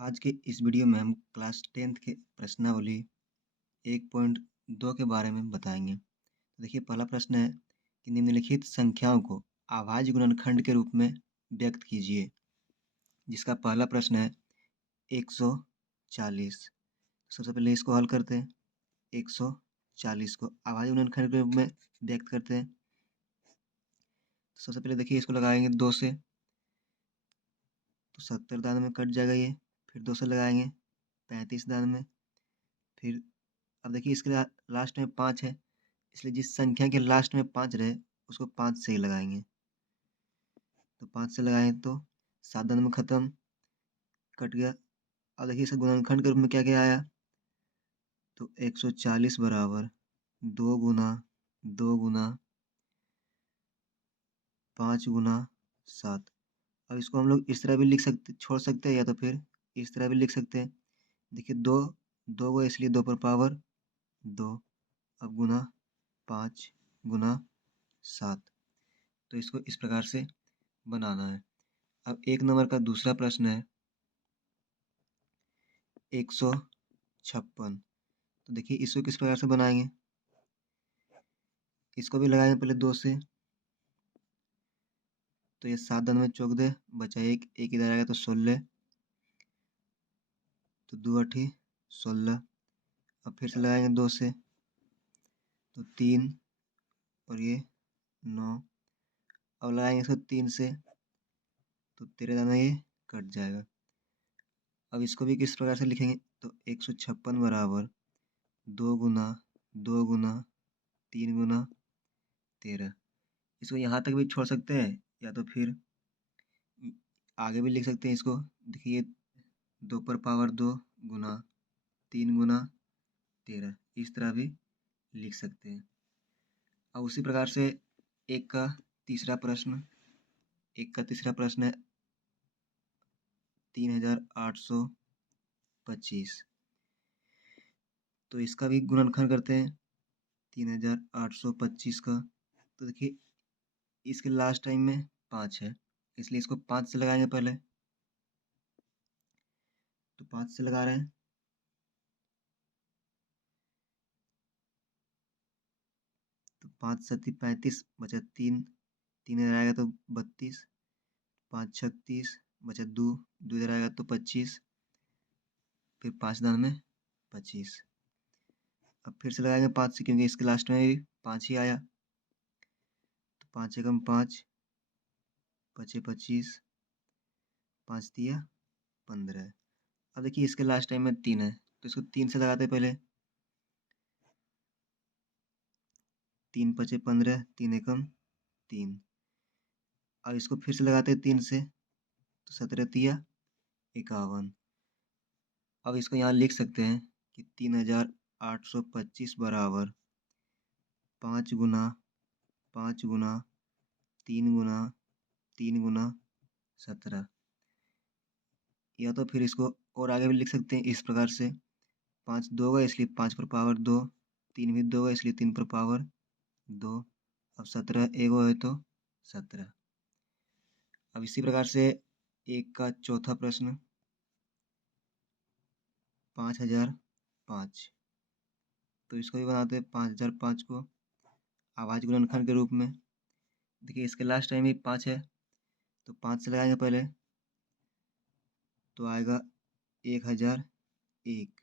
आज के इस वीडियो में हम क्लास 10th के प्रश्नावली 1.2 के बारे में बताएंगे। तो देखिए, पहला प्रश्न है कि निम्नलिखित संख्याओं को अभाज्य गुणनखंड के रूप में व्यक्त कीजिए। जिसका पहला प्रश्न है 140। सबसे पहले इसको हल करते हैं। 140 को अभाज्य गुणनखंड के रूप में व्यक्त करते हैं। सबसे पहले देखिए, इसको लगाएंगे 2 से, तो 70 दान में कट जाएगा ये। फिर 2 से लगाएंगे 35 दान में। फिर अब देखिए, इसके लास्ट में 5 है, इसलिए जिस संख्या के लास्ट में 5 रहे उसको 5 से ही लगाएंगे। तो 5 से लगाएंगे तो 7 दान में खत्म, कट गया। अब देखिए, इसका गुणनखंड के रूप में क्या क्या आया, तो 140 बराबर 2 गुना 2 गुना 5 गुना 7। अब इसको हम लोग इस तरह भी लिख सकते, छोड़ सकते हैं, या तो फिर इस तरह भी लिख सकते हैं। देखिए, 2 को इसलिए 2 पर पावर 2, अब गुना 5 गुना 7। तो इसको इस प्रकार से बनाना है। अब 1 नंबर का दूसरा प्रश्न है 156। तो देखिए, इसको किस प्रकार से बनाएंगे। इसको भी लगाएंगे पहले 2 से, तो ये 7 दान में चौक दे, बचा एक इधर आएगा तो 16, तो 2 8 16। अब फिर से लगाएंगे 2 से, तो 3 और ये 9। अब लगाएंगे इसको 3 से, तो 13 दाना ये कट जाएगा। अब इसको भी किस प्रकार से लिखेंगे, तो 156 बराबर 2 गुना 2 गुना 3 गुना 13। इसको यहाँ तक भी छोड़ सकते हैं, या तो फिर आगे भी लिख सकते हैं इसको। देखिए, 2 पर पावर 2 गुना 3 गुना 13, इस तरह भी लिख सकते हैं। अब उसी प्रकार से एक का तीसरा प्रश्न है 3825। तो इसका भी गुणनखंड करते हैं 3825 का। तो देखिए, इसके लास्ट टाइम में 5 है, इसलिए इसको 5 से लगाएंगे पहले। तो 5 से लगा रहे हैं, तो 5 सत्ती 35, बचा 3 इधर आएगा तो 32, 5 36, बचा 2 इधर आएगा तो 25, फिर 5 दान में 25। अब फिर से लगाएंगे 5 से, क्योंकि इसके लास्ट में भी 5 ही आया। तो 5 एकम 5, बचे 25, 5 दिया 15। अब देखिए, इसके लास्ट टाइम में 3 है, तो इसको 3 से लगाते पहले। 3 पचे 15, 3 एकम 3। अब इसको फिर से लगाते 3 से, तो 17 तिया 51। अब इसको यहाँ लिख सकते हैं कि 3825 बराबर 5 गुना 5 गुना 3 गुना 3 गुना 17। या तो फिर इसको और आगे भी लिख सकते हैं इस प्रकार से। 5 2 गए, इसलिए 5 पर पावर 2, 3 भी 2 गए, इसलिए 3 पर पावर 2। अब 17 एक है तो 17। अब इसी प्रकार से एक का चौथा प्रश्न 5005। तो इसको भी बनाते हैं 5005 को अभाज्य गुणनखंड के रूप में। देखिए, इसके लास्ट टाइम ही 5 है, तो 5 से लगाएंगे पहले, तो आएगा 1001।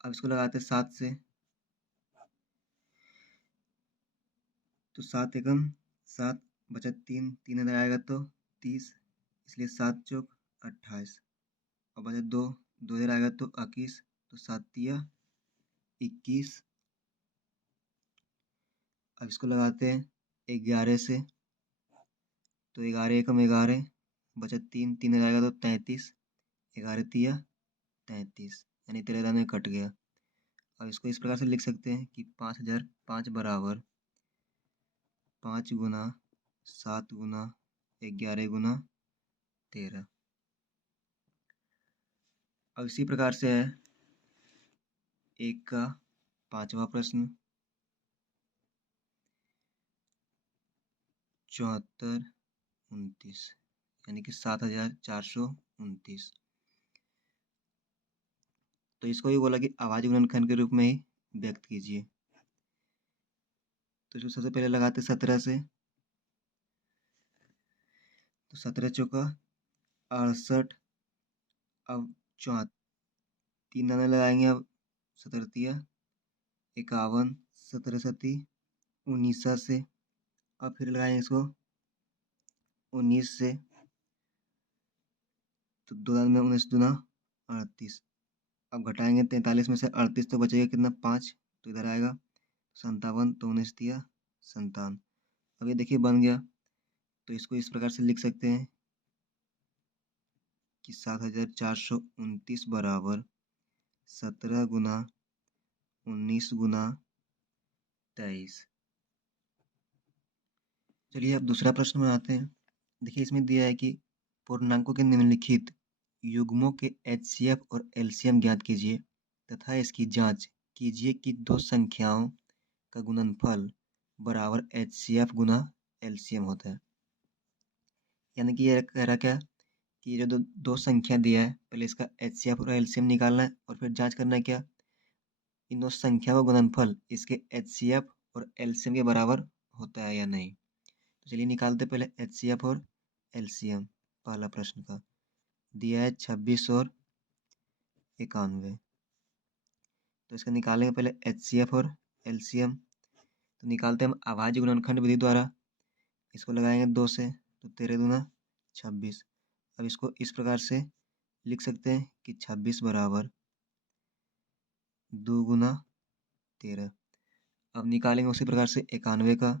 अब इसको लगाते हैं 7 से, तो 7 एकम 7, बचा 3 इधर आएगा तो 30, इसलिए 7 चौक 28। और बचा 2 इधर आएगा तो 21, तो 7 तिया 21। अब इसको लगाते हैं 11 से, तो 11 एकम 11, बचा 3 इधर आएगा तो 33, 11 तिया 33, यानी 13 दाने कट गया। अब इसको इस प्रकार से लिख सकते हैं कि 5005 बराबर 5 गुना 7 गुना 11 गुना 13। अब इसी प्रकार से है एक का पांचवा प्रश्न 7429। यानी कि 7429। तो इसको भी बोला कि अभाज्य गुणनखंड के रूप में ही व्यक्त कीजिए। तो इसको सबसे पहले लगाते 17 से, तो 17 चौका 68। अब 4 3 दाने लगाएंगे। अब 17 तिया 51, 17 सती 19 से। अब फिर लगाएंगे इसको 19 से, तो 2 दाने में 19 दूना 38। अब घटाएंगे 43 में से 38, तो बचेगा कितना 5, तो इधर आएगा 57, तो 19 तिया 57। अब ये देखिए बन गया। तो इसको इस प्रकार से लिख सकते हैं कि 7429 बराबर 17 गुना 19 गुना 23। चलिए अब दूसरा प्रश्न बनाते हैं। देखिए इसमें दिया है कि पूर्णांकों के निम्नलिखित युग्मों के HCF और LCM ज्ञात कीजिए तथा इसकी जांच कीजिए कि दो संख्याओं का गुणनफल बराबर HCF गुना LCM होता है। यानी कि ये कह रहा क्या कि जो दो संख्या दिया है, पहले इसका HCF और LCM निकालना है और फिर जांच करना है क्या इन दो संख्या का गुणनफल इसके HCF और LCM के बराबर होता है या नहीं। तो चलिए निकालते पहले HCF और LCM। पहला प्रश्न का दिया है 26 और 91। तो इसका निकालेंगे पहले HCF और LCM। तो निकालते हैं हम अभाज्य गुणनखंड विधि द्वारा। इसको लगाएंगे 2 से, तो 13 दूना 26। अब इसको इस प्रकार से लिख सकते हैं कि 26 बराबर 2 गुना 13। अब निकालेंगे उसी प्रकार से 91 का,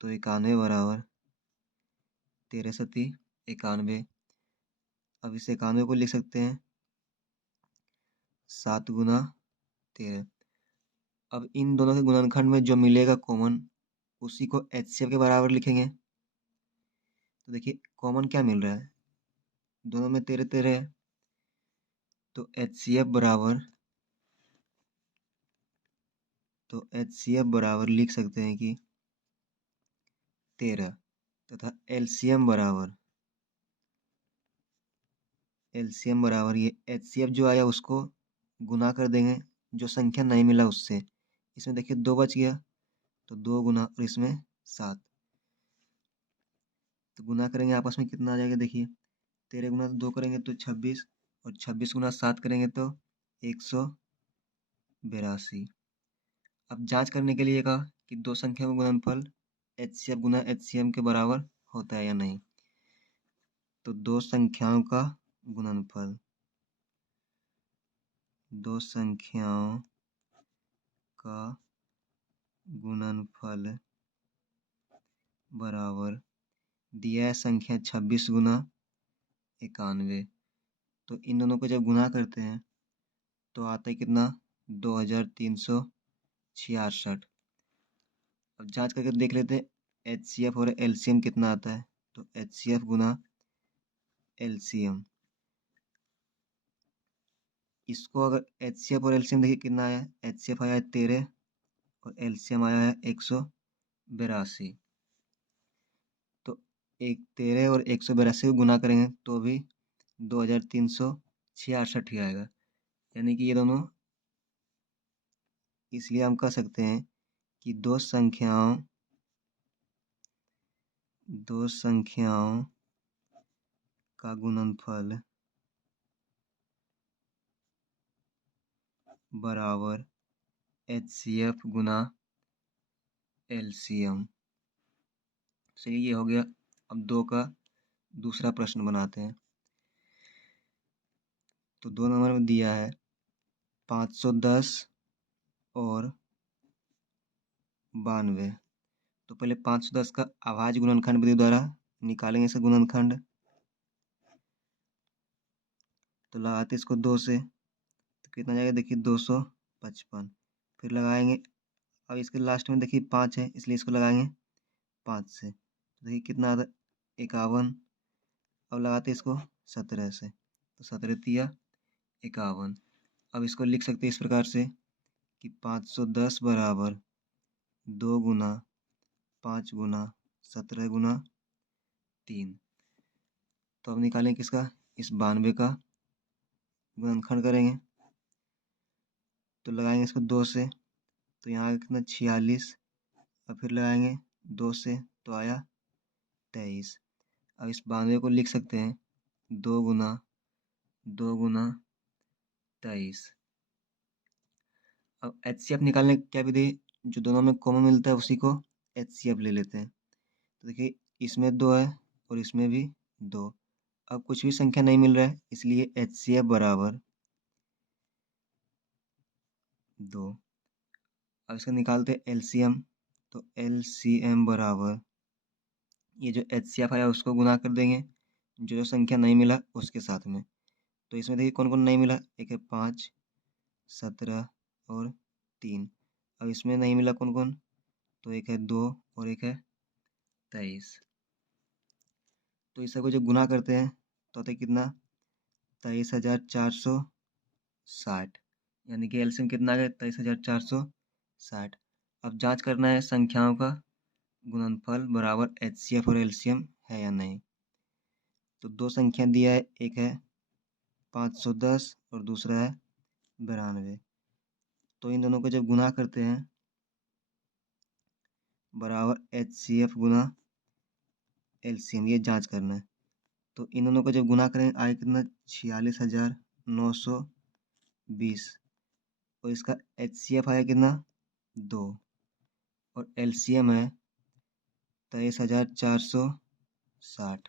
तो 91 बराबर 13 सती 91। अब इस 91 को लिख सकते हैं 7 गुना 13। अब इन दोनों के गुणनखंड में जो मिलेगा कॉमन उसी को HCF के बराबर लिखेंगे। तो देखिए कॉमन क्या मिल रहा है, दोनों में 13 13 है, तो HCF बराबर लिख सकते हैं कि 13 तथा LCM बराबर ये HCF जो आया उसको गुना कर देंगे जो संख्या नहीं मिला उससे। इसमें देखिए 2 बच गया, तो 2 गुना और इसमें 7, तो गुना करेंगे आपस में कितना आ जाएगा। देखिए 13 गुना 2 करेंगे तो 26 और 26 गुना 7 करेंगे तो 182। अब जांच करने के लिए कहा कि दो संख्या का गुणनफल HCF गुना HCM के बराबर होता है या नहीं। तो दो संख्याओं का गुणनफल बराबर दिया है संख्या 26 गुना 91। तो इन दोनों को जब गुना करते हैं तो आता है कितना 2366। अब जांच करके देख लेते हैं HCF और LCM कितना आता है। तो HCF गुना LCM, इसको अगर HCF और LCM देखिए कितना आया है, HCF आया है 13 और LCM आया है 182। तो 13 और 182 को गुना करेंगे तो भी 2366 ही आएगा। यानी कि ये दोनों, इसलिए हम कह सकते हैं कि दो संख्याओं का गुणनफल बराबर HCF गुना LCM। चलिए ये हो गया। अब 2 का दूसरा प्रश्न बनाते हैं। तो 2 नंबर में दिया है 510 और 92। तो पहले 510 का अभाज्य गुणनखंड विधि द्वारा निकालेंगे इसका गुणनखंड। तो लगाते इसको 2 से, तो कितना जाएगा देखिए 255। फिर लगाएंगे, अब इसके लास्ट में देखिए 5 है इसलिए इसको लगाएंगे 5 से, तो देखिए कितना आता है 51। अब लगाते इसको 17 से, तो 17 तिया 51। अब इसको लिख सकते हैं इस प्रकार से कि 510 बराबर 2 गुना 5 गुना 17 गुना 3। तो अब निकालें किसका, इस 92 का गुणनखंड करेंगे। तो लगाएंगे इसको 2 से, तो यहाँ कितना 46, और फिर लगाएंगे 2 से तो आया 23। अब इस 92 को लिख सकते हैं 2 गुना 23। अब HCF निकालने की क्या विधि, जो दोनों में कॉमन मिलता है उसी को HCF ले लेते हैं। तो देखिए इसमें 2 है और इसमें भी 2। अब कुछ भी संख्या नहीं मिल रहा है, इसलिए HCF बराबर 2। अब इसका निकालते हैं LCM। तो LCM बराबर, ये जो HCF आया उसको गुना कर देंगे जो संख्या नहीं मिला उसके साथ में। तो इसमें देखिए कौन कौन नहीं मिला, एक है 5, 17 और 3। अब इसमें नहीं मिला कौन कौन, तो एक है 2 और एक है 23। तो इस सबको जब गुना करते हैं तो आता है कितना, 23,460। यानी कि एलसीएम कितना आ गया, 23,460। अब जांच करना है संख्याओं का गुणनफल बराबर HCF और LCM है या नहीं। तो दो संख्या दिया है, एक है 510 और दूसरा है 92। तो इन दोनों को जब गुना करते हैं बराबर HCF गुना LCM, ये जांच करना है। तो इन दोनों को जब गुना करें आए कितना, 46,920। और इसका HCF आया कितना, 2, और LCM है 23,460।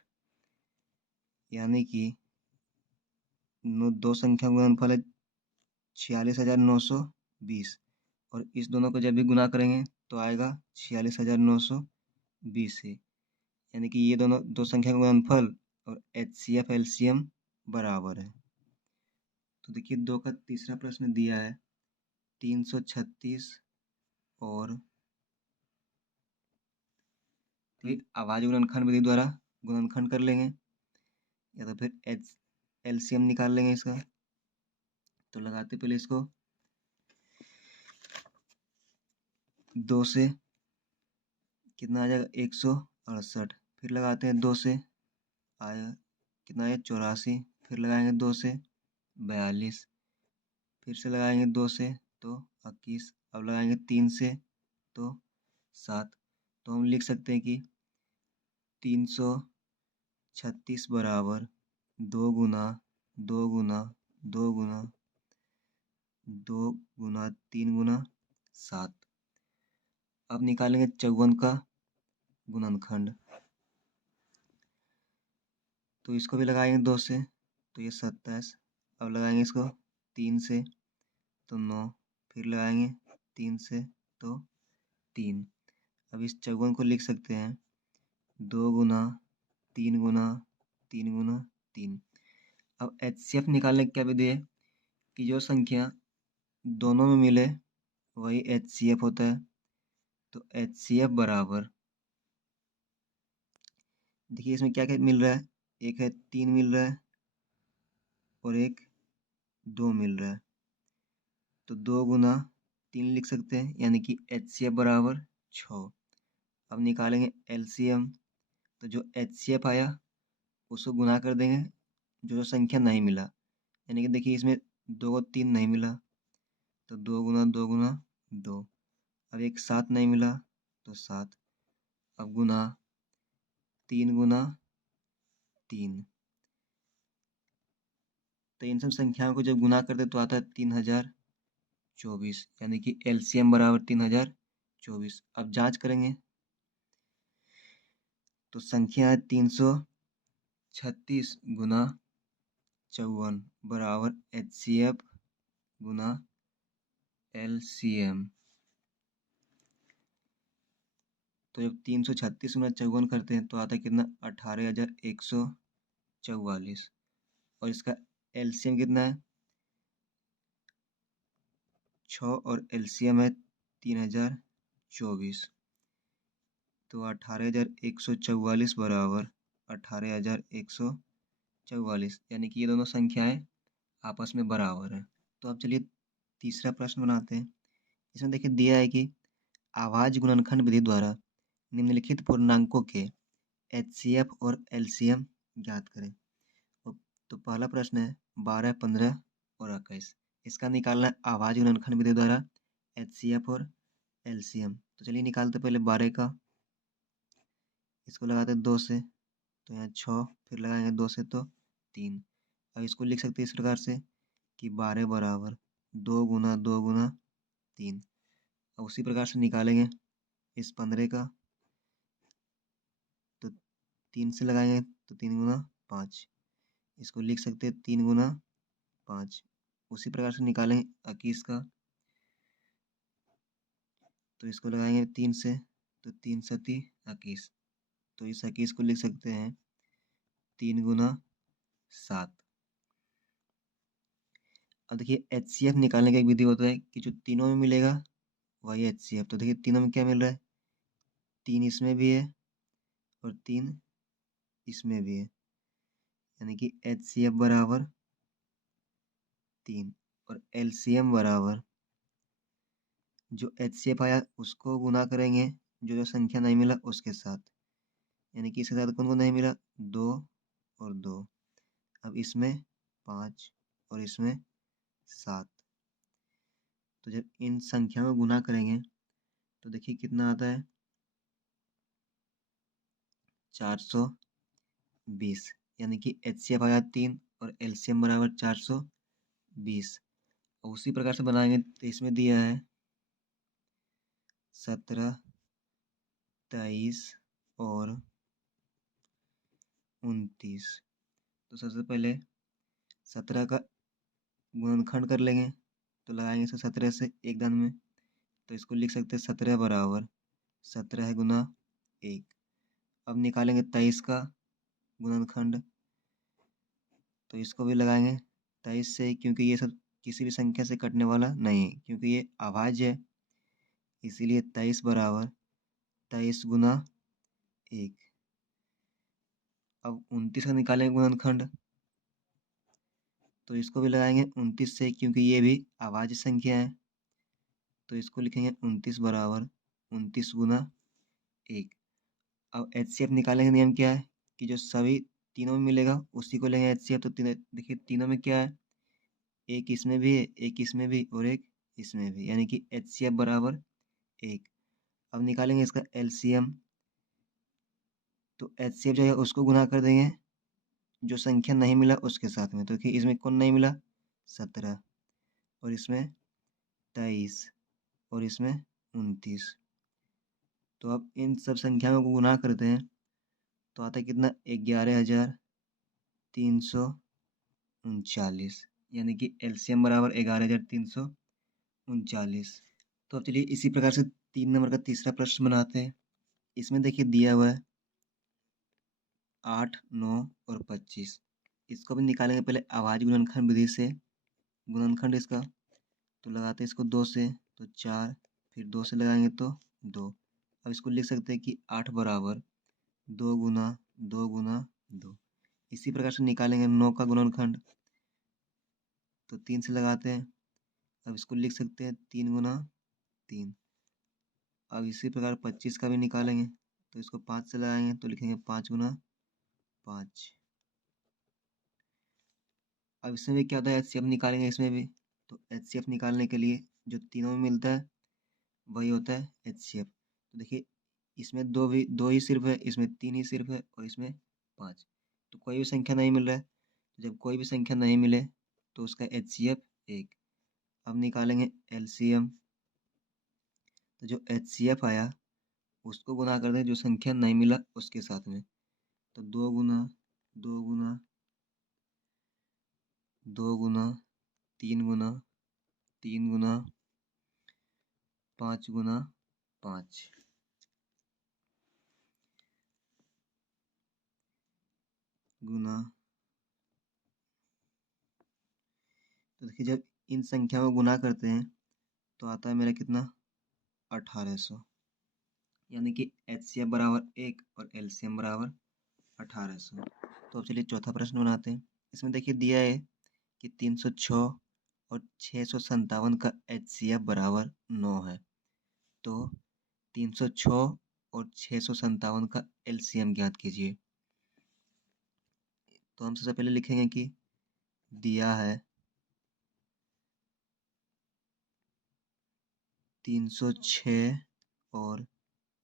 यानी कि दो संख्या का गुणनफल है 46,920, और इस दोनों को जब भी गुना करेंगे तो आएगा 46,920 से। यानी कि ये दोनों दो संख्या का गुणनफल और HCF LCM बराबर है। तो देखिए 2 का तीसरा प्रश्न दिया है 336 और आवाज गुणनखंड विधि द्वारा गुणनखंड कर लेंगे, या तो फिर LCM निकाल लेंगे इसका। तो लगाते पहले इसको 2 से कितना आ जाएगा 168, फिर लगाते हैं 2 से आया कितना आया 84, फिर लगाएंगे 2 से 42, फिर से लगाएंगे 2 से तो 21, अब लगाएंगे 3 से तो 7। तो हम लिख सकते हैं कि 336 बराबर 2 गुना 2 गुना 2 गुना 2 गुना 3 गुना 7। अब निकालेंगे 54 का गुणनखंड। तो इसको भी लगाएंगे 2 से, तो ये 27। अब लगाएंगे इसको 3 से तो 9, फिर लगाएंगे 3 से तो 3। अब इस 54 को लिख सकते हैं 2 गुना 3 गुना 3 गुना 3। अब HCF निकालने की क्या विधि है कि जो संख्या दोनों में मिले वही HCF होता है। तो HCF बराबर, देखिए इसमें क्या क्या मिल रहा है, एक है 3 मिल रहा है और एक 2 मिल रहा है। तो 2 गुना 3 लिख सकते हैं, यानी कि HCF बराबर 6। अब निकालेंगे LCM। तो जो HCF आया उसको गुना कर देंगे जो संख्या नहीं मिला। यानी कि देखिए इसमें 2 और 3 नहीं मिला, तो 2 गुना 2 गुना 2। अब एक 7 नहीं मिला तो 7। अब गुना 3 गुना 3। तो इन सब संख्याओं को जब गुना करते तो आता है 3024, यानी कि LCM बराबर 3024। अब जांच करेंगे तो संख्या है 336 गुना 54 बराबर HCF गुना LCM। तो जब 336 गुना 54 करते हैं तो आता है कितना, 18,144। और इसका LCM कितना है 6 और LCM है 3024। तो 18,144 बराबर 18,144, यानी कि ये दोनों संख्याएं आपस में बराबर हैं। तो अब चलिए तीसरा प्रश्न बनाते हैं। इसमें देखिए दिया है कि आवाज गुणनखंड विधि द्वारा निम्नलिखित पूर्णांकों के HCF और LCM ज्ञात करें। तो पहला प्रश्न है 12, 15 और 21। इसका निकालना है अभाज्य गुणनखंड विधि द्वारा HCF और LCM। तो चलिए निकालते पहले 12 का, इसको लगाते 2 से, तो यहाँ 6, फिर लगाएंगे 2 से तो 3। अब इसको लिख सकते हैं इस प्रकार से कि 12 बराबर 2 गुना 2 गुना 3। अब उसी प्रकार से निकालेंगे इस 15 का, तो 3 से लगाएंगे तो 3 गुना 5। इसको लिख सकते हैं 3 गुना 5। उसी प्रकार से निकालेंगे 21 का, तो इसको लगाएंगे 3 से, तो 3 सती 21। तो इस 21 को लिख सकते हैं 3 गुना 7। अब देखिए HCF निकालने का एक विधि होता है कि जो तीनों में मिलेगा वही HCF। तो देखिए तीनों में क्या मिल रहा है, 3 इसमें भी है और 3 इसमें भी है, यानी कि HCF बराबर 3 और LCM बराबर जो HCF आया उसको गुना करेंगे जो संख्या नहीं मिला उसके साथ, यानी कि इसके साथ कौन को नहीं मिला, 2 और 2। अब इसमें 5 और इसमें 7। तो जब इन संख्याओं को गुना करेंगे तो देखिए कितना आता है, 420, यानी कि HCF आया 3 और LCM बराबर 420। और उसी प्रकार से बनाएंगे तो इसमें दिया है 17, 23 और 29। तो सबसे पहले 17 का गुणनखंड कर लेंगे, तो लगाएंगे इसे 17 से एक दान में, तो इसको लिख सकते हैं 17 बराबर 17 गुना 1। अब निकालेंगे 23 का गुणनखंड, तो इसको भी लगाएंगे 23 से, क्योंकि ये सब किसी भी संख्या से कटने वाला नहीं है, क्योंकि ये अभाज्य है, इसीलिए 23 बराबर 23 गुना 1। अब 29 का निकालेंगे गुणनखंड, तो इसको भी लगाएंगे 29 से, क्योंकि ये भी अभाज्य संख्या है, तो इसको लिखेंगे 29 बराबर 29 गुना 1। अब HCF निकालेंगे, नियम क्या है कि जो सभी तीनों में मिलेगा उसी को लेंगे HCF। तो देखिए तीनों में क्या है, एक इसमें भी है, एक इसमें भी और एक इसमें भी, यानी कि HCF बराबर 1। अब निकालेंगे इसका LCM, तो HCF जो है उसको गुना कर देंगे जो संख्या नहीं मिला उसके साथ में। तो देखिए इसमें कौन नहीं मिला, 17, और इसमें 23 और इसमें 29। तो अब इन सब संख्याओं को गुना करते हैं तो आता है कितना, 11,339, यानी कि LCM बराबर 11,339। तो अब चलिए इसी प्रकार से 3 नंबर का तीसरा प्रश्न बनाते हैं। इसमें देखिए दिया हुआ है 8, 9 और 25। इसको भी निकालेंगे पहले अभाज्य गुणनखंड विधि से। गुणनखंड इसका, तो लगाते हैं इसको 2 से तो 4, फिर 2 से लगाएंगे तो 2। अब इसको लिख सकते हैं कि 8 बराबर 2 गुना 2 गुना 2। इसी प्रकार से निकालेंगे 9 का गुणनखंड, तो 3 से लगाते हैं। अब इसको लिख सकते हैं 3 गुना 3। अब इसी प्रकार 25 का भी निकालेंगे, तो इसको 5 से लगाएंगे तो लिखेंगे 5 गुना 5। अब इसमें भी क्या होता है, HCF निकालेंगे इसमें भी, तो HCF निकालने के लिए जो तीनों में मिलता है वही होता है HCF। तो देखिए इसमें दो ही सिर्फ है, इसमें 3 ही सिर्फ है और इसमें 5। तो कोई भी संख्या नहीं मिल रहा है, तो जब कोई भी संख्या नहीं मिले तो उसका HCF 1। अब निकालेंगे LCM, तो जो HCF आया उसको गुना कर दें जो संख्या नहीं मिला उसके साथ में। तो 2 गुना 2 गुना 2 गुना 3 गुना 3 गुना 5 गुना 5 गुना, तो देखिए जब इन संख्याओं को गुना करते हैं तो आता है मेरा कितना, 1800, यानी कि HCF बराबर 1 और LCM बराबर 1800। तो अब चलिए चौथा प्रश्न बनाते हैं। इसमें देखिए दिया है कि 306 और 657 का HCF बराबर 9 है। तो 306 और 657 का एलसीएम ज्ञात कीजिए। तो हम सबसे पहले लिखेंगे कि दिया है 306 और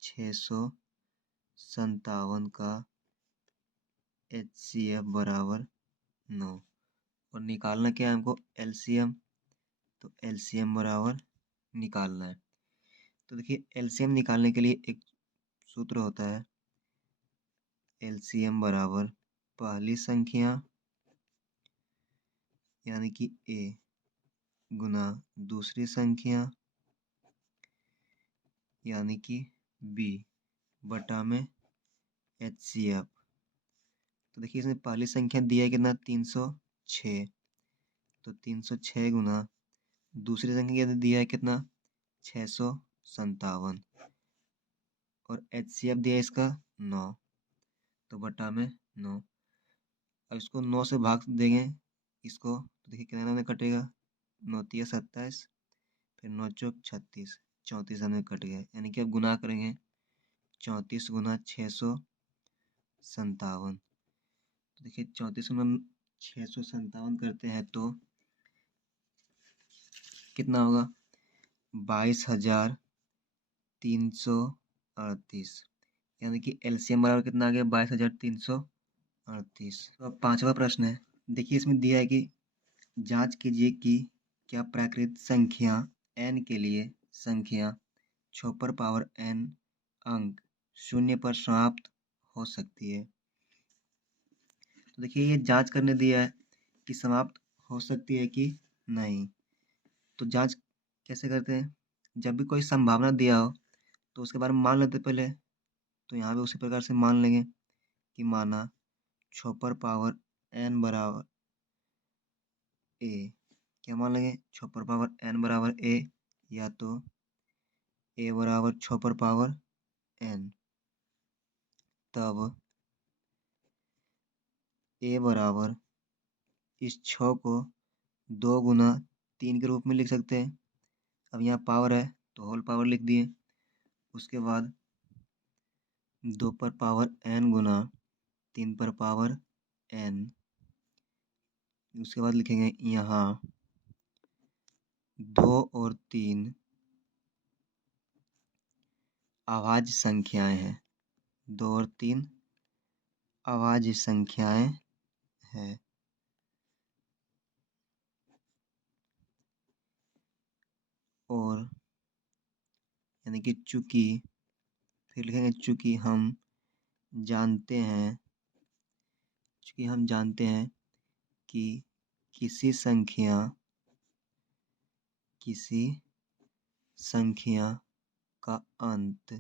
657 का HCF बराबर 9 और निकालना क्या है हमको एलसीएम। तो एलसीएम बराबर निकालना है। तो देखिए एलसीएम निकालने के लिए एक सूत्र होता है, एलसीएम बराबर पहली संख्या यानी कि ए गुना दूसरी संख्या यानी कि बी बटा में HCF। तो देखिए इसमें पहली संख्या दिया है कितना 306, तो 306 गुना दूसरी संख्या दिया है कितना 657 और HCF दिया है इसका 9, तो बटा में 9। अब इसको 9 से भाग देंगे इसको, तो देखिए कितना में कटेगा 9 तिया 27, फिर 9 चौक 36, 34 में कट गया। यानी कि अब गुना करेंगे 34 गुना 657। तो देखिए 34 गुना 657 करते हैं तो कितना होगा 22,338। यानी कि एलसीएम बराबर कितना आ गया 22,338। तो अब पांचवा प्रश्न है। देखिए इसमें दिया है कि जांच कीजिए कि क्या प्राकृत संख्या n के लिए संख्या 6 पर पावर n अंक 0 पर समाप्त हो सकती है। तो देखिए ये जांच करने दिया है कि समाप्त हो सकती है कि नहीं। तो जांच कैसे करते हैं, जब भी कोई संभावना दिया हो तो उसके बारे में मान लेते पहले। तो यहाँ भी उसी प्रकार से मान लेंगे कि माना 6 पर पावर n बराबर a, क्या मान लेंगे 6 पर पावर n बराबर a, या तो a बराबर 6 पर पावर n, तब a बराबर इस 6 को 2 गुना 3 के रूप में लिख सकते हैं। अब यहाँ पावर है तो होल पावर लिख दिए। उसके बाद 2 पर पावर n गुना 3 पर पावर n। उसके बाद लिखेंगे यहाँ 2 और 3 अभाज्य संख्याएं हैं, 2 और 3 अभाज्य संख्याएं हैं। और यानी कि चूंकि, फिर लिखेंगे चूंकि हम जानते हैं कि किसी संख्या का अंत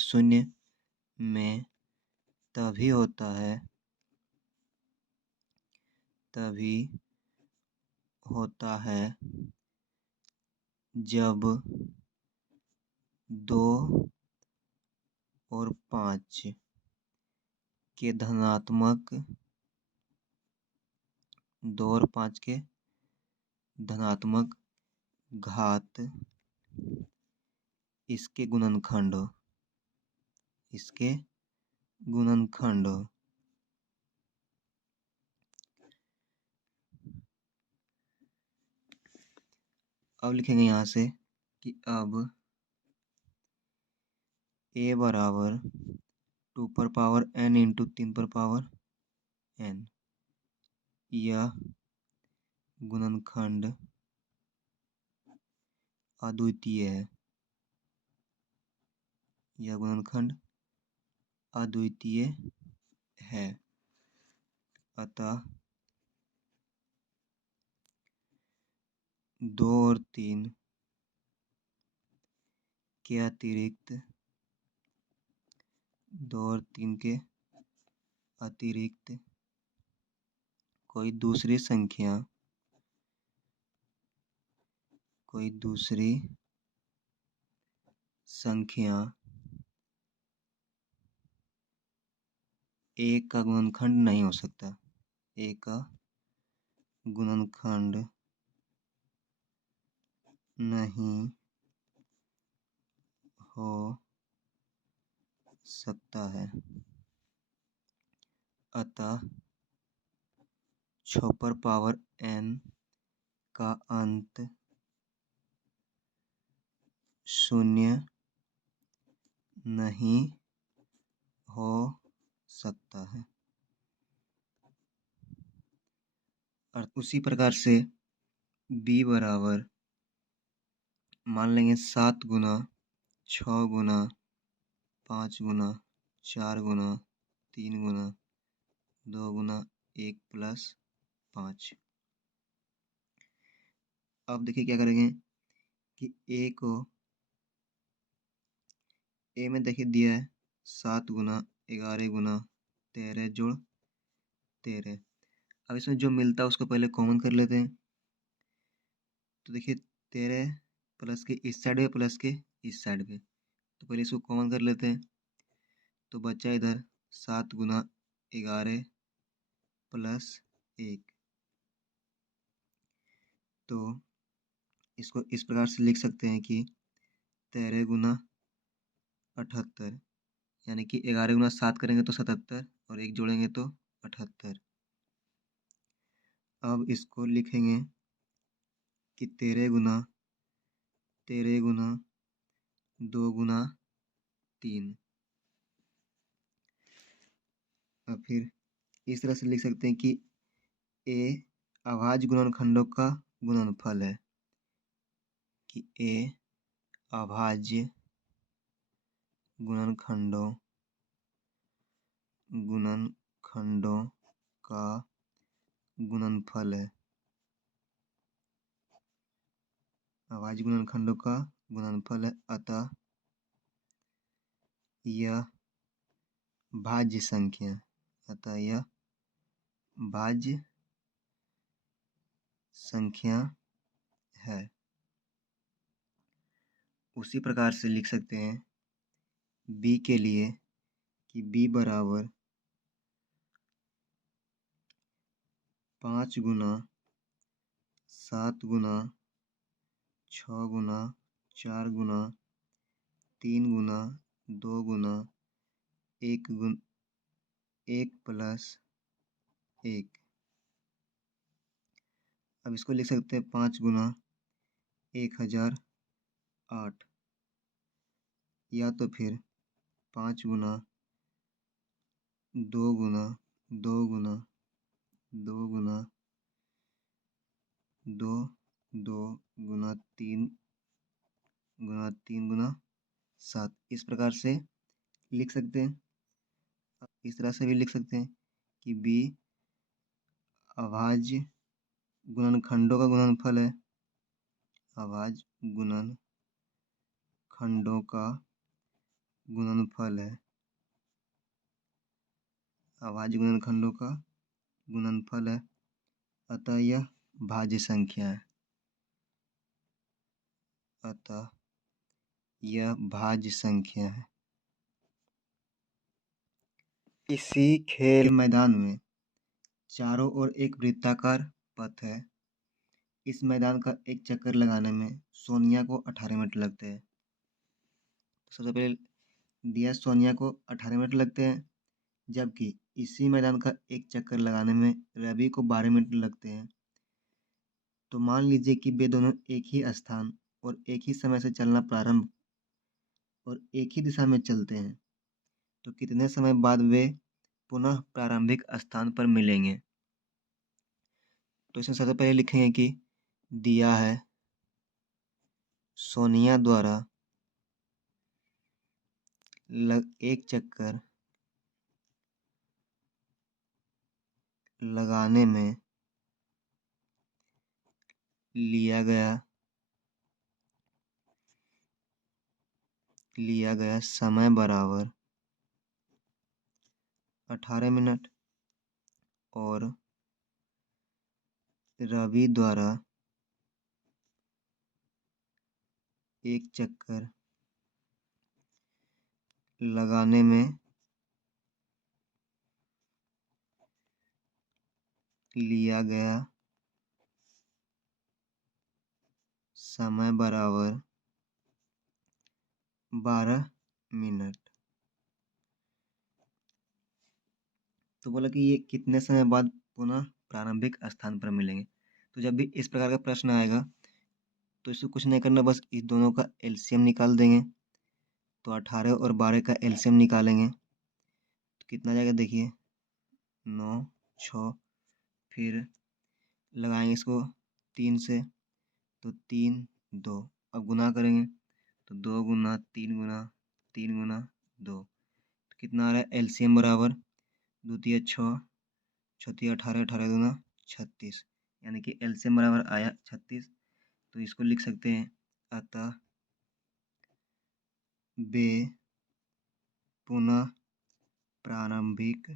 शून्य में तभी होता है जब 2 और 5 के धनात्मक घात इसके गुणनखंड हो। अब लिखेंगे यहाँ से कि अब a बराबर 2 पर पावर n इंटू 3 पर पावर n, यह गुणनखंड अद्वितीय है। अतः 2 और 3 के अतिरिक्त कोई दूसरी संख्या a का गुणनखंड नहीं हो सकता। a का गुणनखंड नहीं हो सकता है। अतः 6 पर पावर n का अंत 0 नहीं हो सकता है। और उसी प्रकार से b बराबर मान लेंगे 7 गुना 6 गुना 5 गुना 4 गुना 3 गुना 2 गुना 1 प्लस 5। अब देखिए क्या करेंगे कि ए में देखिए दिया है 7 गुना 11 गुना 13 जोड़ 13। अब इसमें जो मिलता है उसको पहले कॉमन कर लेते हैं। तो देखिए 13 प्लस के इस साइड पे प्लस के इस साइड पे, तो पहले इसको कॉमन कर लेते हैं। तो बचा इधर 7 गुना 11 प्लस 1। तो इसको इस प्रकार से लिख सकते हैं कि 13 गुना 78, यानी कि 11 गुना 7 करेंगे तो 77 और 1 जोड़ेंगे तो 78। अब इसको लिखेंगे कि 13 गुना 2 गुना 3। अब फिर इस तरह से लिख सकते हैं कि ए अभाज्य गुणनखंडों का गुणनफल है, कि ए अभाज्य गुणनखंडों का गुणनफल है। अभाज्य गुणनखंडों का गुणनफल है, अतः यह भाज्य संख्या है। उसी प्रकार से लिख सकते हैं b के लिए कि b बराबर 5 गुना 7 गुना 6 गुना 4 गुना 3 गुना 2 गुना 1 प्लस 1। अब इसको लिख सकते हैं 5 गुना 1008, या तो फिर 5 गुना 2 गुना 2 गुना 2 गुना 2 2 गुना 3 गुना 7। इस प्रकार से लिख सकते हैं। इस तरह से भी लिख सकते हैं कि b अभाज्य गुणनखंडों का गुणनफल है। अभाज्य गुणनखंडों का गुणनफल है। अभाज्य गुणनखंडों का गुणनफल है, अतः यह भाज्य संख्या है। अतः यह भाज्य संख्या है। इसी खेल मैदान में चारों ओर एक वृत्ताकार पथ है। इस मैदान का एक चक्कर लगाने में सोनिया को 18 मिनट लगते हैं। सबसे पहले दिया सोनिया को 18 मिनट लगते हैं, जबकि इसी मैदान का एक चक्कर लगाने में रवि को 12 मिनट लगते हैं। तो मान लीजिए कि वे दोनों एक ही स्थान और एक ही समय से चलना प्रारंभ और एक ही दिशा में चलते हैं, तो कितने समय बाद वे पुनः प्रारंभिक स्थान पर मिलेंगे। तो इसमें सबसे पहले लिखेंगे कि दिया है सोनिया द्वारा एक चक्कर लगाने में लिया गया समय बराबर 18 मिनट और रवि द्वारा एक चक्कर लगाने में लिया गया समय बराबर 12 मिनट। तो बोला कि ये कितने समय बाद पुनः प्रारंभिक स्थान पर मिलेंगे। तो जब भी इस प्रकार का प्रश्न आएगा तो इसको कुछ नहीं करना, बस इस दोनों का एलसीएम निकाल देंगे। तो 18 और 12 का एलसीएम निकालेंगे तो कितना जाएगा देखिए, 9, 6, फिर लगाएंगे इसको 3 से तो 3, 2। अब गुना करेंगे तो 2 गुना 3 गुना 3 गुना 2, तो कितना आ रहा है एलसीएम बराबर 2 तिया 6, 6 तिया 18, 18 दूना 36, यानी कि एलसीएम बराबर आया 36। तो इसको लिख सकते हैं, अतः वे पुनः प्रारंभिक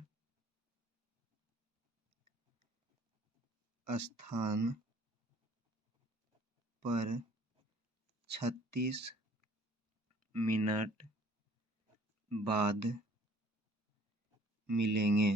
स्थान पर 36 मिनट बाद मिलेंगे।